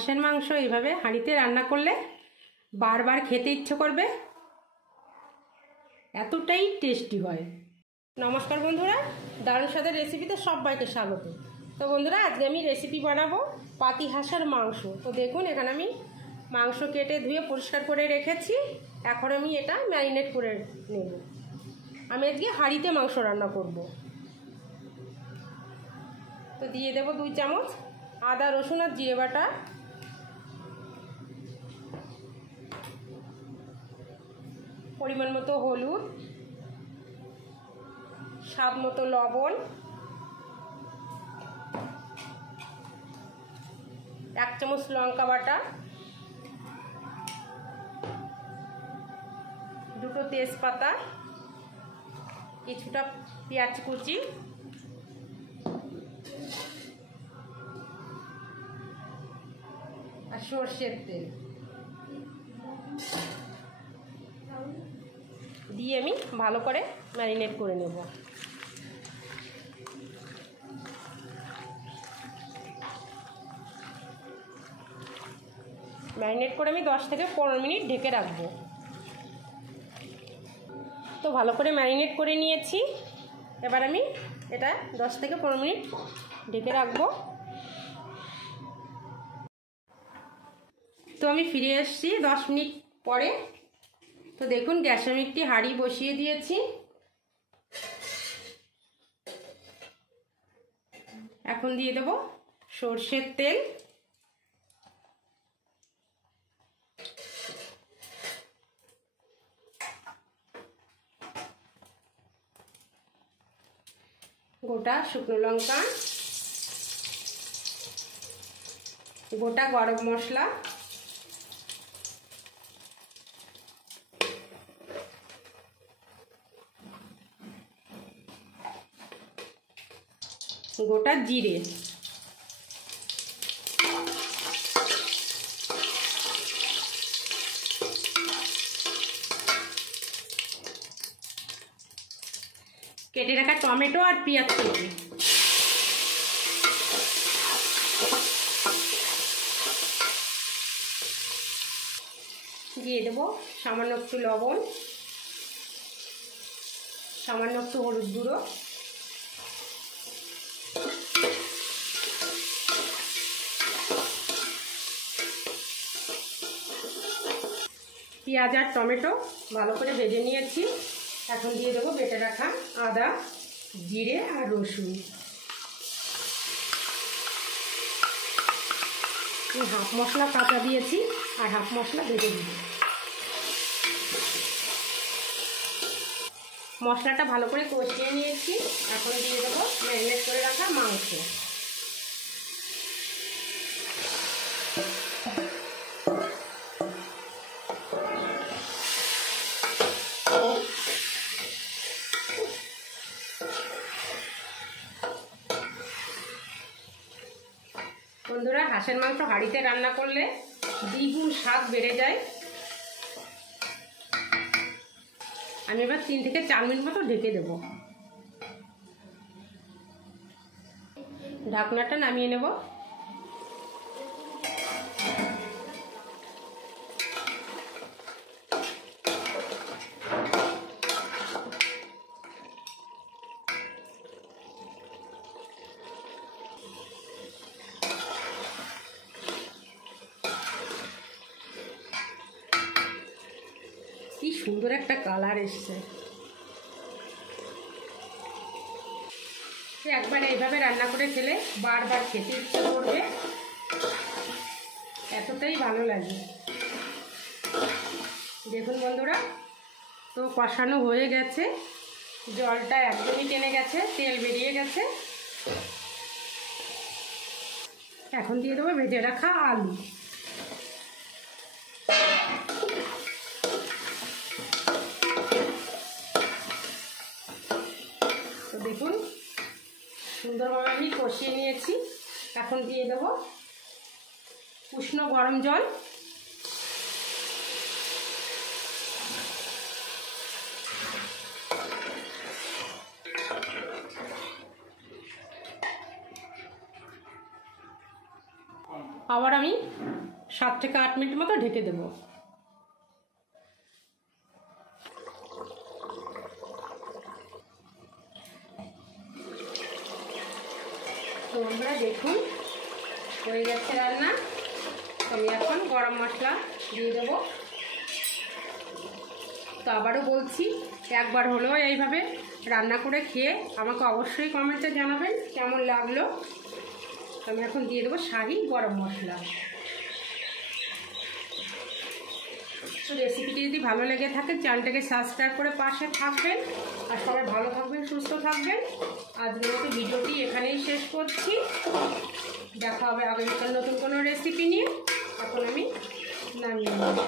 হাঁসের মাংস এইভাবে হাঁড়িতে রান্না করলে বারবার খেতে ইচ্ছে করবে, এতটাই টেস্টি হয়। নমস্কার বন্ধুরা, দারুণ স্বাদের রেসিপিতে সবাইকে স্বাগত। তো বন্ধুরা, আজকে আমি রেসিপি বানাবো পাতি হাঁসের মাংস। তো দেখুন, এখানে আমি মাংস কেটে ধুয়ে পরিষ্কার করে রেখেছি। এখন আমি এটা ম্যারিনেট করে নেব। আমি আজকে হাঁড়িতে মাংস রান্না করব। তো দিয়ে দেব 2 চামচ আদা রসুন আর জিরে বাটা, পরিমাণ মতো হলুদ, স্বাদ মতো লবণ, 1 চামচ লঙ্কা বাটা, 2টো তেজপাতা, কিছুটা পেঁয়াজ কুচি, আর সর্ষের তেল দিয়ে আমি ভালো করে ম্যারিনেট করে নেব। ম্যারিনেট করে আমি 10 থেকে 15 মিনিট ঢেকে রাখবো। তো ভালো করে ম্যারিনেট করে নিয়েছি। এবার আমি এটা 10 থেকে 15 মিনিট ঢেকে রাখবো। তো আমি ফিরে এসেছি 10 মিনিট পরে। তো দেখুন, গ্যাসে আমি একটি হাঁড়ি বসিয়ে দিয়েছি। এখন দিয়ে দেব সর্ষের তেল, গোটা শুকনো লঙ্কা, গোটা গরম মশলা, গোটা জিরে, কেটে রাখা টমেটো আর পেঁয়াজ কুচি, দিয়ে দেবো সামান্য একটু লবণ, সামান্য একটু হলুদ গুঁড়ো, পেঁয়াজ আর টমেটো ভালো করে ভেজে নিয়েছি। এখন দিয়ে দেবো বেটে রাখা আদা, জিরে আর রসুন। হাফ মশলা কাঁচা দিয়েছি আর হাফ মশলা ভেজে দিব। মশলাটা ভালো করে কষিয়ে নিয়েছি। এখন দিয়ে দেবো ম্যারিনেট করে রাখা মাংস। বন্ধুরা, হাঁসের মাংস হাঁড়িতে রান্না করলে দ্বিগুণ স্বাদ বেড়ে যায়। আমি এবার 3 থেকে 4 মিনিট মতো ঢেকে দেব। ঢাকনাটা নামিয়ে নেব। কি সুন্দর একটা কালার এসছে। একবার এইভাবে রান্না করে খেলে বারবার খেতে ইচ্ছে করবে, এতটাই ভালো লাগে। দেখুন বন্ধুরা, তো কষানো হয়ে গেছে, জলটা একদমই টেনে গেছে, তেল বেরিয়ে গেছে। এখন দিয়ে দেবো ভেজে রাখা আলু। তো দেখুন, সুন্দরভাবে আমি কষিয়ে নিয়েছি। এখন দিয়ে দেবো উষ্ণ গরম জল। আবার আমি 7 থেকে 8 মিনিট মতো ঢেকে দেবো। তো বন্ধুরা দেখুন হয়ে গেছে রান্না। আমি এখন গরম মশলা দিয়ে দেবো। তো আবারও বলছি, একবার হলেও এইভাবে রান্না করে খেয়ে আমাকে অবশ্যই কমেন্টে জানাবেন কেমন লাগলো। আমি এখন দিয়ে দেবো শাহি গরম মশলা। তো রেসিপিটি যদি ভালো লেগে থাকে চ্যানেলটাকে সাবস্ক্রাইব করে পাশে থাকবেন। আর সবাই ভালো থাকবেন, সুস্থ থাকবেন। আজকের মতো ভিডিওটি এখানেই শেষ করছি। দেখা হবে আগামীকাল নতুন কোনো রেসিপি নিয়ে। এখন আমি নামিয়ে নেব।